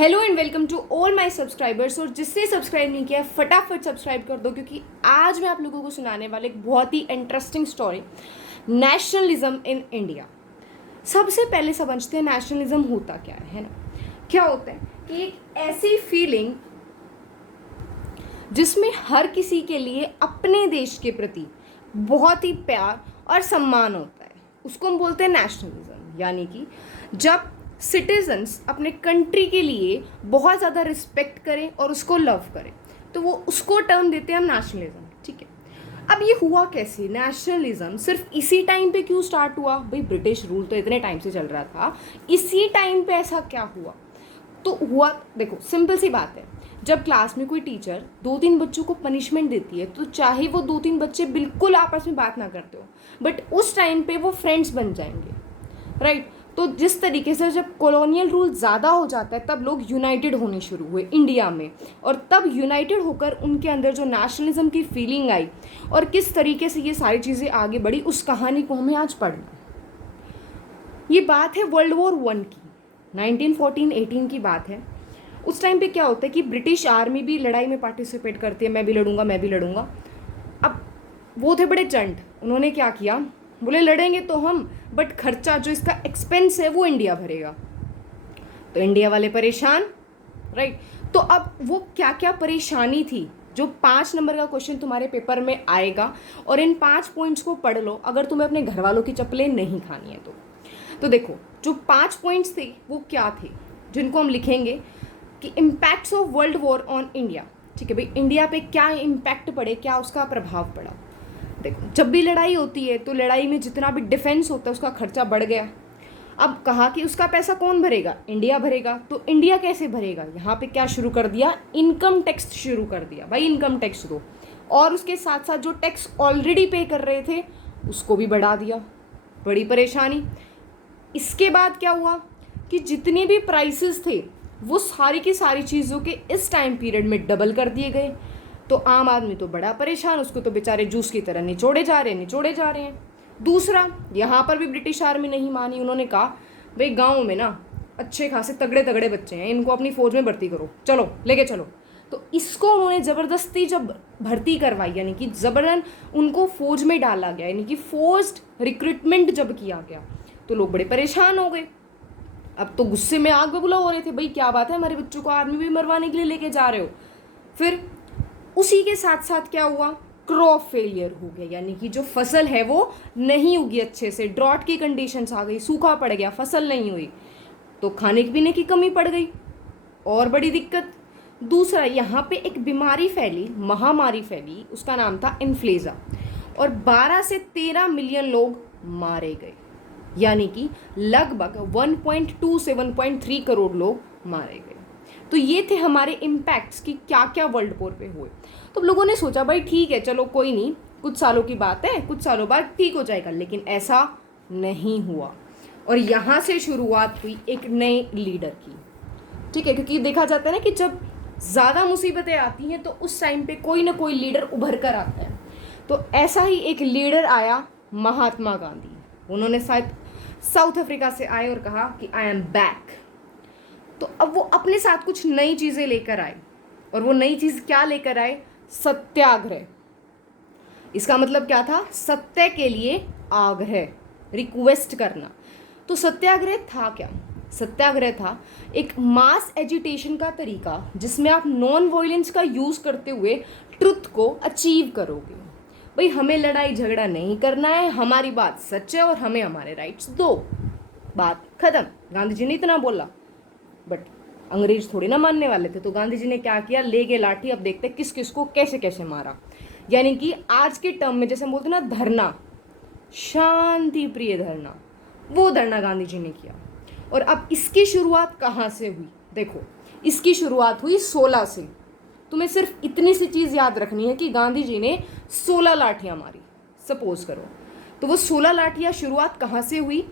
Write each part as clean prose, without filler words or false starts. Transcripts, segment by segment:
Hello and welcome to all my subscribers. और जिससे subscribe नहीं किया फटाफट सब्सक्राइब कर दो, क्योंकि आज मैं आप लोगों को सुनाने वाले एक बहुत ही interesting story, nationalism in India. सबसे पहले समझते हैं नेशनलिज्म होता क्या है ना। क्या होता है कि एक ऐसी फीलिंग जिसमें हर किसी के लिए अपने देश के प्रति बहुत ही प्यार और सम्मान होता है, उसको हम बोलते हैं नेशनलिज्म। यानी कि जब सिटीजन्स अपने कंट्री के लिए बहुत ज़्यादा रिस्पेक्ट करें और उसको लव करें, तो वो उसको टर्म देते हैं हम नेशनलिज्म। ठीक है, अब ये हुआ कैसे? नेशनलिज्म सिर्फ इसी टाइम पे क्यों स्टार्ट हुआ? भाई ब्रिटिश रूल तो इतने टाइम से चल रहा था, इसी टाइम पे ऐसा क्या हुआ? तो हुआ, देखो सिंपल सी बात है, जब क्लास में कोई टीचर 2-3 बच्चों को पनिशमेंट देती है, तो चाहे वो 2-3 बच्चे बिल्कुल आपस में बात ना करते हो, बट उस टाइम पे वो फ्रेंड्स बन जाएंगे, राइट? तो जिस तरीके से जब कॉलोनियल रूल ज़्यादा हो जाता है, तब लोग यूनाइटेड होने शुरू हुए इंडिया में, और तब यूनाइटेड होकर उनके अंदर जो नेशनलिज्म की फीलिंग आई और किस तरीके से ये सारी चीज़ें आगे बढ़ी, उस कहानी को हमें आज पढ़ना। ये बात है वर्ल्ड वॉर 1 की, 1914-18 की बात है। उस टाइम पे क्या होता है कि ब्रिटिश आर्मी भी लड़ाई में पार्टिसिपेट करती है, मैं भी लड़ूंगा मैं भी लड़ूंगा। अब वो थे बड़े चंट, उन्होंने क्या किया, बोले लड़ेंगे तो हम, बट खर्चा जो इसका एक्सपेंस है वो इंडिया भरेगा। तो इंडिया वाले परेशान, राइट? तो अब वो क्या क्या परेशानी थी, जो 5 नंबर का क्वेश्चन तुम्हारे पेपर में आएगा, और इन 5 पॉइंट्स को पढ़ लो अगर तुम्हें अपने घर वालों की चप्पलें नहीं खानी है तो देखो जो 5 पॉइंट्स थे वो क्या थे, जिनको हम लिखेंगे कि impacts of world war on India. ठीक है भाई, इंडिया पे क्या इम्पैक्ट पड़े, क्या उसका प्रभाव पड़ा। देखो, जब भी लड़ाई होती है तो लड़ाई में जितना भी डिफेंस होता है उसका खर्चा बढ़ गया। अब कहा कि उसका पैसा कौन भरेगा? इंडिया भरेगा। तो इंडिया कैसे भरेगा? यहाँ पे क्या शुरू कर दिया? इनकम टैक्स शुरू कर दिया, भाई इनकम टैक्स दो। और उसके साथ साथ जो टैक्स ऑलरेडी पे कर रहे थे उसको भी बढ़ा दिया, बड़ी परेशानी। इसके बाद क्या हुआ कि जितने भी प्राइसेस थे वो सारी की सारी चीज़ों के इस टाइम पीरियड में डबल कर दिए गए। तो आम आदमी तो बड़ा परेशान, उसको तो बेचारे जूस की तरह निचोड़े जा रहे हैं। दूसरा, यहाँ पर भी ब्रिटिश आर्मी नहीं मानी, उन्होंने कहा भाई गाँव में ना अच्छे खासे तगड़े तगड़े बच्चे हैं, इनको अपनी फ़ौज में भर्ती करो, चलो लेके चलो। तो इसको उन्होंने ज़बरदस्ती जब भर्ती करवाई, यानी कि ज़बरन उनको फ़ौज में डाला गया, यानी कि फोर्स्ड रिक्रूटमेंट जब किया गया, तो लोग बड़े परेशान हो गए। अब तो गुस्से में आग बबूला हो रहे थे, भाई क्या बात है, हमारे बच्चों को आर्मी भी मरवाने के लिए लेके जा रहे हो। फिर उसी के साथ साथ क्या हुआ, क्रॉप फेलियर हो गया, यानी कि जो फसल है वो नहीं उगी अच्छे से, ड्रॉट की कंडीशंस आ गई, सूखा पड़ गया, फसल नहीं हुई, तो खाने पीने की कमी पड़ गई, और बड़ी दिक्कत। दूसरा, यहाँ पे एक बीमारी फैली, महामारी फैली, उसका नाम था इन्फ्लुएंजा, और 12 से 13 मिलियन लोग मारे गए, यानी कि लगभग 1.2 से 1.3 करोड़ लोग मारे गए। तो ये थे हमारे इम्पैक्ट्स कि क्या क्या वर्ल्ड वॉर पे हुए। तो लोगों ने सोचा भाई ठीक है, चलो कोई नहीं, कुछ सालों की बात है, कुछ सालों बाद ठीक हो जाएगा, लेकिन ऐसा नहीं हुआ। और यहाँ से शुरुआत हुई एक नए लीडर की। ठीक है, क्योंकि देखा जाता है ना कि जब ज़्यादा मुसीबतें आती हैं तो उस टाइम पे कोई ना कोई लीडर उभर कर आता है। तो ऐसा ही एक लीडर आया, महात्मा गांधी। उन्होंने शायद साउथ अफ्रीका से आए और कहा कि आई एम बैक। तो अब वो अपने साथ कुछ नई चीज़ें लेकर आए, और वो नई चीज़ क्या लेकर आए? सत्याग्रह। इसका मतलब क्या था? सत्य के लिए आग्रह, रिक्वेस्ट करना। तो सत्याग्रह था क्या? सत्याग्रह था एक मास एजिटेशन का तरीका, जिसमें आप नॉन वायलेंस का यूज़ करते हुए ट्रुथ को अचीव करोगे। भाई हमें लड़ाई झगड़ा नहीं करना है, हमारी बात सच है और हमें हमारे राइट्स दो, बात खत्म। गांधी जी ने इतना बोला, बट अंग्रेज थोड़ी ना मानने वाले थे। तो गांधी जी ने क्या किया, ले गए लाठी, अब देखते किस किस को कैसे कैसे मारा। यानी कि आज के टर्म में जैसे हम बोलते ना धरना, शांति प्रिय धरना, वो धरना गांधी जी ने किया। और अब इसकी शुरुआत कहाँ से हुई? देखो, इसकी शुरुआत हुई 16 से। तुम्हें सिर्फ इतनी सी चीज़ याद रखनी है कि गांधी जी ने 16 लाठियाँ मारी, सपोज करो। तो वो 16 लाठियाँ शुरुआत कहाँ से हुई?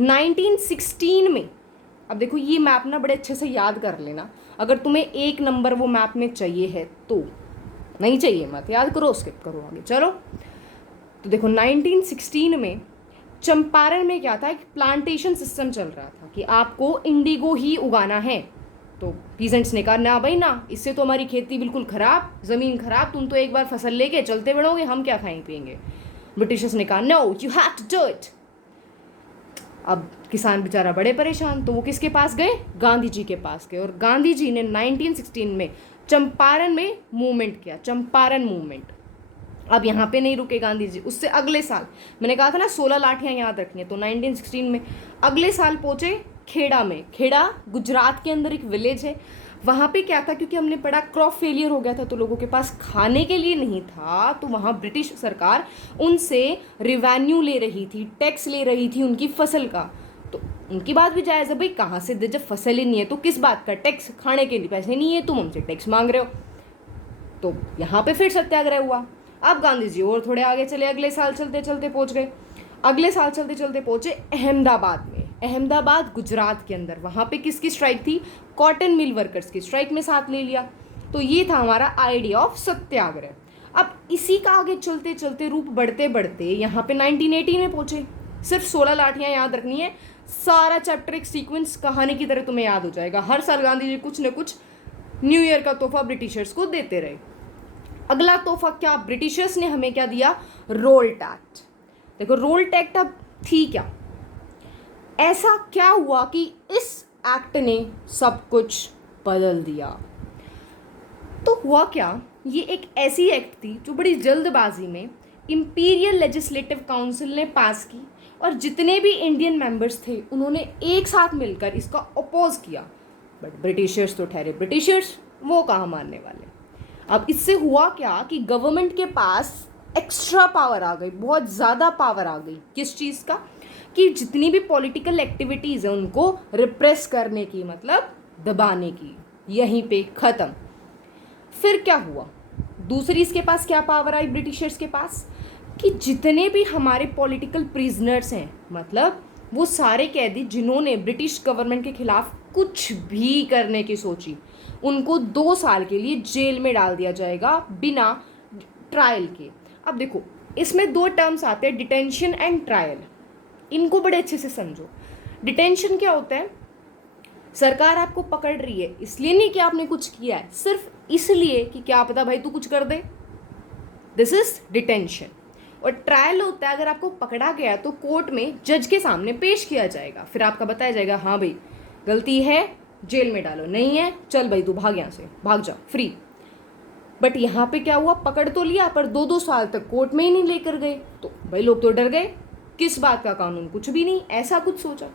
1916 में। अब देखो, ये मैप ना बड़े अच्छे से याद कर लेना, अगर तुम्हें 1 नंबर वो मैप में चाहिए है तो, नहीं चाहिए मत याद करो, स्किप करो आगे चलो। तो देखो 1916 में चंपारण में क्या था, एक प्लांटेशन सिस्टम चल रहा था कि आपको इंडिगो ही उगाना है। तो पीजेंट्स ने कहा ना भाई ना, इससे तो हमारी खेती बिल्कुल ख़राब, ज़मीन ख़राब, तुम तो एक बार फसल लेके चलते बढ़ोगे, हम क्या खाएंगे पिएंगे। ब्रिटिशर्स ने कहा no you have to do it. अब किसान बेचारा बड़े परेशान, तो वो किसके पास गए, गांधी जी के पास गए। और गांधी जी ने 1916 में चंपारण में मूवमेंट किया, चंपारण मूवमेंट। अब यहाँ पे नहीं रुके गांधी जी, उससे अगले साल, मैंने कहा था ना 16 लाठियाँ याद रखनी है, तो 1916 में अगले साल पहुँचे खेड़ा में। खेड़ा गुजरात के अंदर एक विलेज है। वहाँ पे क्या था, क्योंकि हमने पढ़ा क्रॉप फेलियर हो गया था, तो लोगों के पास खाने के लिए नहीं था, तो वहाँ ब्रिटिश सरकार उनसे रिवेन्यू ले रही थी, टैक्स ले रही थी उनकी फसल का। तो उनकी बात भी जायज़ है भाई, कहाँ से दे, जब फसल ही नहीं है तो किस बात का टैक्स, खाने के लिए पैसे नहीं है, तुम हमसे टैक्स मांग रहे हो। तो यहाँ पे फिर सत्याग्रह हुआ। अब गांधी जी और थोड़े आगे चले, अगले साल चलते चलते पहुँच गए, अगले साल चलते चलते पहुँचे अहमदाबाद में, अहमदाबाद गुजरात के अंदर। वहाँ पे किसकी स्ट्राइक थी, कॉटन मिल वर्कर्स की स्ट्राइक में साथ ले लिया। तो ये था हमारा आइडिया ऑफ सत्याग्रह। अब इसी का आगे चलते चलते रूप बढ़ते बढ़ते यहाँ पे 1918 में पहुँचे। सिर्फ 16 लाठियाँ याद रखनी है, सारा चैप्टर एक सीक्वेंस कहानी की तरह तुम्हें याद हो जाएगा। हर साल गांधी जी कुछ न कुछ न्यू ईयर का तोहफा ब्रिटिशर्स को देते रहे। अगला तोहफा क्या, ब्रिटिशर्स ने हमें क्या दिया, रोल्ट एक्ट। देखो रोल्ट एक्ट अब थी क्या, ऐसा क्या हुआ कि इस एक्ट ने सब कुछ बदल दिया। तो हुआ क्या, ये एक ऐसी एक्ट थी जो बड़ी जल्दबाजी में इंपीरियल लेजिस्लेटिव काउंसिल ने पास की, और जितने भी इंडियन मेंबर्स थे उन्होंने एक साथ मिलकर इसका अपोज किया। बट ब्रिटिशर्स तो ठहरे ब्रिटिशर्स, वो कहाँ मानने वाले। अब इससे हुआ क्या कि गवर्नमेंट के पास एक्स्ट्रा पावर आ गई, बहुत ज़्यादा पावर आ गई। किस चीज़ का, कि जितनी भी पॉलिटिकल एक्टिविटीज़ हैं उनको रिप्रेस करने की, मतलब दबाने की, यहीं पे ख़त्म। फिर क्या हुआ, दूसरी इसके पास क्या पावर आई ब्रिटिशर्स के पास, कि जितने भी हमारे पॉलिटिकल प्रिजनर्स हैं, मतलब वो सारे कैदी जिन्होंने ब्रिटिश गवर्नमेंट के खिलाफ कुछ भी करने की सोची, उनको 2 साल के लिए जेल में डाल दिया जाएगा बिना ट्रायल के। अब देखो इसमें 2 टर्म्स आते हैं, डिटेंशन एंड ट्रायल। इनको बड़े अच्छे से समझो। डिटेंशन क्या होता है, सरकार आपको पकड़ रही है, इसलिए नहीं कि आपने कुछ किया है, सिर्फ इसलिए कि क्या पता भाई तू कुछ कर दे, दिस इज डिटेंशन। और ट्रायल होता है, अगर आपको पकड़ा गया तो कोर्ट में जज के सामने पेश किया जाएगा, फिर आपका बताया जाएगा हाँ भाई गलती है, जेल में डालो, नहीं है चल भाई तू भाग यहाँ से, भाग जा फ्री। बट यहाँ पे क्या हुआ, पकड़ तो लिया पर 2-2 साल तक कोर्ट में ही नहीं लेकर गए, तो भाई लोग तो डर गए, किस बात का कानून, कुछ भी नहीं, ऐसा कुछ सोचा।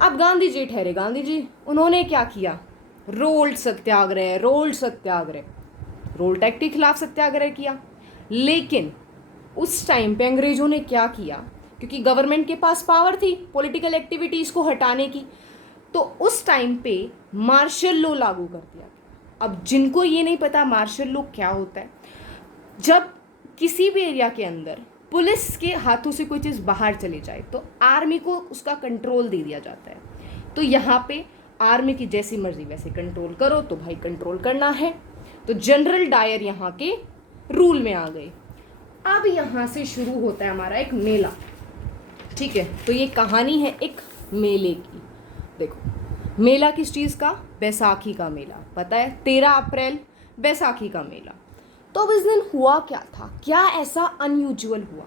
अब गांधी जी ठहरे, गांधी जी उन्होंने क्या किया, रोल्ट सत्याग्रह, रोल्ट सत्याग्रह, रोल्ट एक्ट के खिलाफ सत्याग्रह किया। लेकिन उस टाइम पे अंग्रेजों ने क्या किया, क्योंकि गवर्नमेंट के पास पावर थी पॉलिटिकल एक्टिविटीज़ को हटाने की, तो उस टाइम पे मार्शल लॉ लागू कर दिया। अब जिनको ये नहीं पता मार्शल लॉ क्या होता है, जब किसी भी एरिया के अंदर पुलिस के हाथों से कोई चीज़ बाहर चली जाए तो आर्मी को उसका कंट्रोल दे दिया जाता है। तो यहाँ पे आर्मी की जैसी मर्जी वैसे कंट्रोल करो, तो भाई कंट्रोल करना है। तो जनरल डायर यहाँ के रूल में आ गए। अब यहाँ से शुरू होता है हमारा एक मेला, ठीक है। तो ये कहानी है एक मेले की। देखो मेला किस चीज़ का, बैसाखी का मेला, पता है 13 अप्रैल बैसाखी का मेला। तो अब इस दिन हुआ क्या था, क्या ऐसा अनयूजुअल हुआ।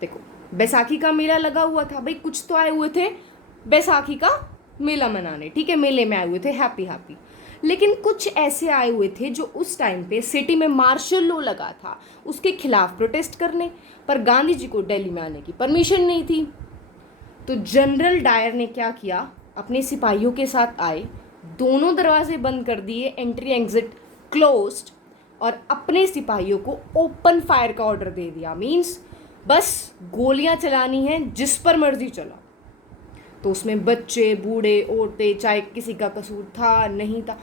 देखो बैसाखी का मेला लगा हुआ था, भाई कुछ तो आए हुए थे बैसाखी का मेला मनाने, ठीक है, मेले में आए हुए थे हैप्पी हैप्पी। लेकिन कुछ ऐसे आए हुए थे जो उस टाइम पे सिटी में मार्शल लॉ लगा था उसके खिलाफ प्रोटेस्ट करने, पर गांधी जी को दिल्ली में आने की परमिशन नहीं थी। तो जनरल डायर ने क्या किया, अपने सिपाहियों के साथ आए, दोनों दरवाजे बंद कर दिए, एंट्री एग्जिट क्लोज्ड, और अपने सिपाहियों को ओपन फायर का ऑर्डर दे दिया। मीन्स बस गोलियां चलानी हैं, जिस पर मर्जी चला। तो उसमें बच्चे, बूढ़े, औरतें, चाहे किसी का कसूर था नहीं था,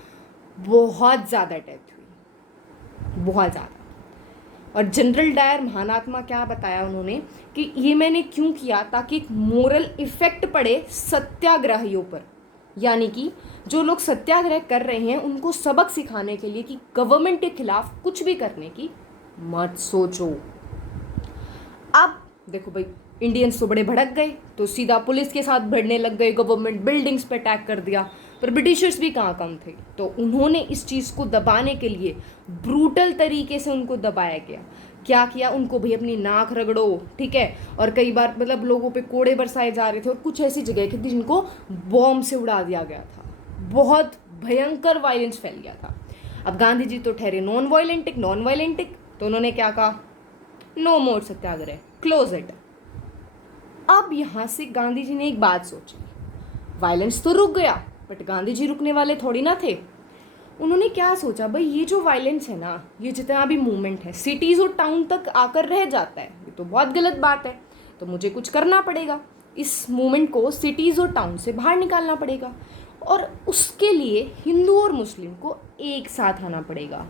बहुत ज़्यादा डेथ हुई, बहुत ज़्यादा। और जनरल डायर महानात्मा क्या बताया उन्होंने कि ये मैंने क्यों किया, ताकि एक मोरल इफ़ेक्ट पड़े सत्याग्रहियों पर, यानी कि जो लोग सत्याग्रह कर रहे हैं उनको सबक सिखाने के लिए कि गवर्नमेंट के खिलाफ कुछ भी करने की मत सोचो। अब देखो भाई इंडियंस तो बड़े भड़क गए, तो सीधा पुलिस के साथ भिड़ने लग गए, गवर्नमेंट बिल्डिंग्स पे अटैक कर दिया। पर ब्रिटिशर्स भी कहाँ कम थे। तो उन्होंने इस चीज़ को दबाने के लिए ब्रूटल तरीके से उनको दबाया गया। क्या किया, उनको भी अपनी नाक रगड़ो, ठीक है, और कई बार मतलब लोगों पे कोड़े बरसाए जा रहे थे, और कुछ ऐसी जगह थी जिनको बॉम्ब से उड़ा दिया गया था। बहुत भयंकर वायलेंस फैल गया था। अब गांधी जी तो ठहरे नॉन वायलेंटिक, तो उन्होंने क्या कहा, no more satyagraha, close it. अब यहाँ से गांधी जी ने एक बात सोची, वायलेंस तो रुक गया बट गांधी जी रुकने वाले थोड़ी ना थे। उन्होंने क्या सोचा, भाई ये जो वायलेंस है ना, ये जितना भी मूवमेंट है सिटीज़ और टाउन तक आकर रह जाता है, ये तो बहुत गलत बात है। तो मुझे कुछ करना पड़ेगा, इस मूवमेंट को सिटीज़ और टाउन से बाहर निकालना पड़ेगा, और उसके लिए हिंदू और मुस्लिम को एक साथ आना पड़ेगा,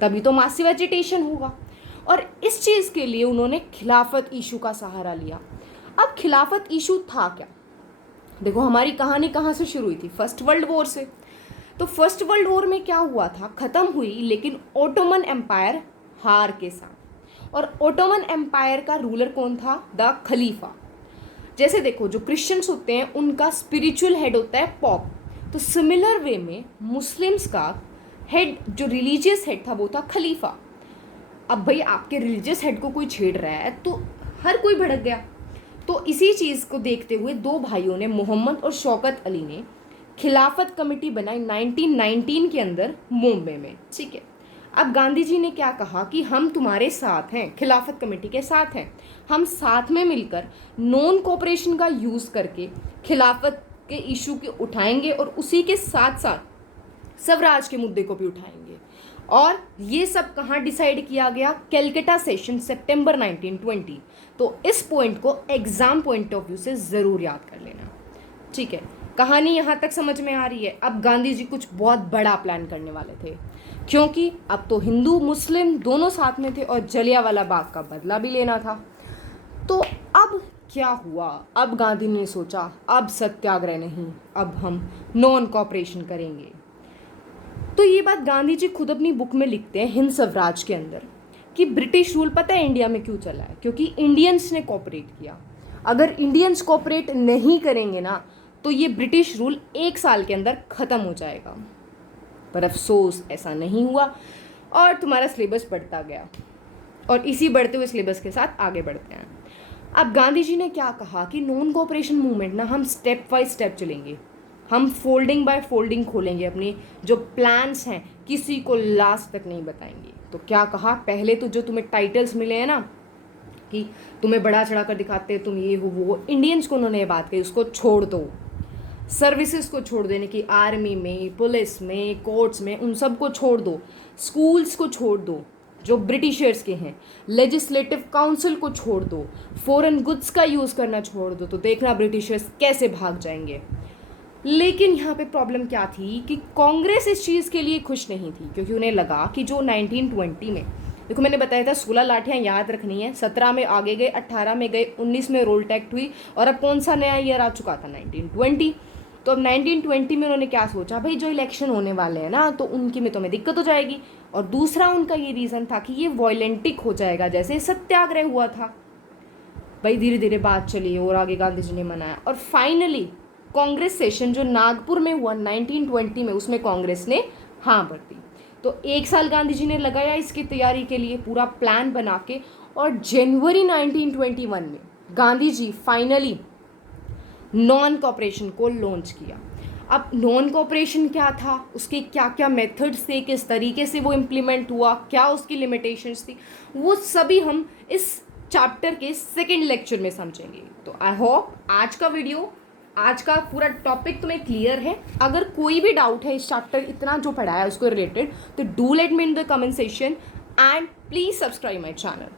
तभी तो मासिव एजिटेशन होगा। और इस चीज़ के लिए उन्होंने खिलाफत इशू का सहारा लिया। अब खिलाफत इशू था क्या, देखो हमारी कहानी कहाँ से शुरू हुई थी, फर्स्ट वर्ल्ड वॉर से। तो फर्स्ट वर्ल्ड वॉर में क्या हुआ था, ख़त्म हुई लेकिन ओटोमन एम्पायर हार के साथ। और ओटोमन एम्पायर का रूलर कौन था, द खलीफा। जैसे देखो जो क्रिश्चियंस होते हैं उनका स्पिरिचुअल हेड होता है पॉप, तो सिमिलर वे में मुस्लिम्स का हेड, जो रिलीजियस हेड था वो था खलीफा। अब भाई आपके रिलीजियस हेड को कोई छेड़ रहा है तो हर कोई भड़क गया। तो इसी चीज़ को देखते हुए दो भाइयों ने, मोहम्मद और शौकत अली ने, खिलाफत कमेटी बनाई 1919 के अंदर मुंबई में, ठीक है। अब गांधी जी ने क्या कहा कि हम तुम्हारे साथ हैं, खिलाफत कमेटी के साथ हैं, हम साथ में मिलकर नॉन कोऑपरेशन का यूज़ करके खिलाफत के इशू के उठाएंगे और उसी के साथ साथ स्वराज के मुद्दे को भी उठाएंगे। और ये सब कहाँ डिसाइड किया गया, कैलकाटा सेशन सितंबर 1920। तो इस पॉइंट को एग्जाम पॉइंट ऑफ व्यू से ज़रूर याद कर लेना, ठीक है। कहानी यहाँ तक समझ में आ रही है। अब गांधी जी कुछ बहुत बड़ा प्लान करने वाले थे, क्योंकि अब तो हिंदू मुस्लिम दोनों साथ में थे और जलियांवाला बाग का बदला भी लेना था। तो अब क्या हुआ, अब गांधी ने सोचा अब सत्याग्रह नहीं, अब हम नॉन कॉपरेशन करेंगे। तो ये बात गांधी जी खुद अपनी बुक में लिखते हैं, हिंद स्वराज के अंदर, कि ब्रिटिश रूल पता है इंडिया में क्यों चला है, क्योंकि इंडियंस ने कॉपरेट किया। अगर इंडियंस कॉपरेट नहीं करेंगे ना तो ये ब्रिटिश रूल 1 साल के अंदर ख़त्म हो जाएगा। पर अफसोस ऐसा नहीं हुआ और तुम्हारा सिलेबस बढ़ता गया, और इसी बढ़ते हुए सिलेबस के साथ आगे बढ़ते हैं। अब गांधी जी ने क्या कहा कि नॉन कोऑपरेशन मूवमेंट ना हम स्टेप बाय स्टेप चलेंगे, हम फोल्डिंग बाय फोल्डिंग खोलेंगे, अपनी जो प्लान्स हैं किसी को लास्ट तक नहीं बताएंगे। तो क्या कहा, पहले तो जो तुम्हें टाइटल्स मिले हैं ना कि तुम्हें बड़ा चढ़ा कर दिखाते हैं, तुम ये हो वो, इंडियंस को उन्होंने ये बात कही उसको छोड़ दो, सर्विसेज को छोड़ देने की, आर्मी में, पुलिस में, कोर्ट्स में, उन सब को छोड़ दो, स्कूल्स को छोड़ दो जो ब्रिटिशर्स के हैं, लेजिस्लेटिव काउंसिल को छोड़ दो, फॉरेन गुड्स का यूज़ करना छोड़ दो, तो देखना ब्रिटिशर्स कैसे भाग जाएंगे। लेकिन यहाँ पे प्रॉब्लम क्या थी कि कांग्रेस इस चीज़ के लिए खुश नहीं थी, क्योंकि उन्हें लगा कि जो 1920 में, देखो मैंने बताया था 16 लाठियाँ याद रखनी है, 17 में आगे गए, 18 में गए, 19 में रोल टैक्ट हुई, और अब कौन सा नया ईयर आ चुका था, 1920। तो अब 1920 में उन्होंने क्या सोचा, भाई जो इलेक्शन होने वाले हैं ना तो उनकी में तो हमें दिक्कत हो जाएगी, और दूसरा उनका ये रीज़न था कि ये वॉयलेंटिक हो जाएगा जैसे सत्याग्रह हुआ था। भाई धीरे धीरे बात चली और आगे गांधी जी ने मनाया, और फाइनली कांग्रेस सेशन जो नागपुर में हुआ 1920 में, उसमें कांग्रेस ने हाँ भर दी। तो 1 साल गांधी जी ने लगाया इसकी तैयारी के लिए, पूरा प्लान बना के, और जनवरी 1921 में Gandhi ji finally non cooperation को लॉन्च किया। अब नॉन कॉपरेशन क्या था, उसके क्या क्या मेथड्स थे, किस तरीके से वो इम्प्लीमेंट हुआ, क्या उसकी लिमिटेशंस थी, वो सभी हम इस चैप्टर के सेकेंड लेक्चर में समझेंगे। तो आई होप आज का पूरा टॉपिक तुम्हें क्लियर है। अगर कोई भी डाउट है इस चैप्टर इतना जो पढ़ा है उसको रिलेटेड, तो do let me in the comment section and please subscribe my channel.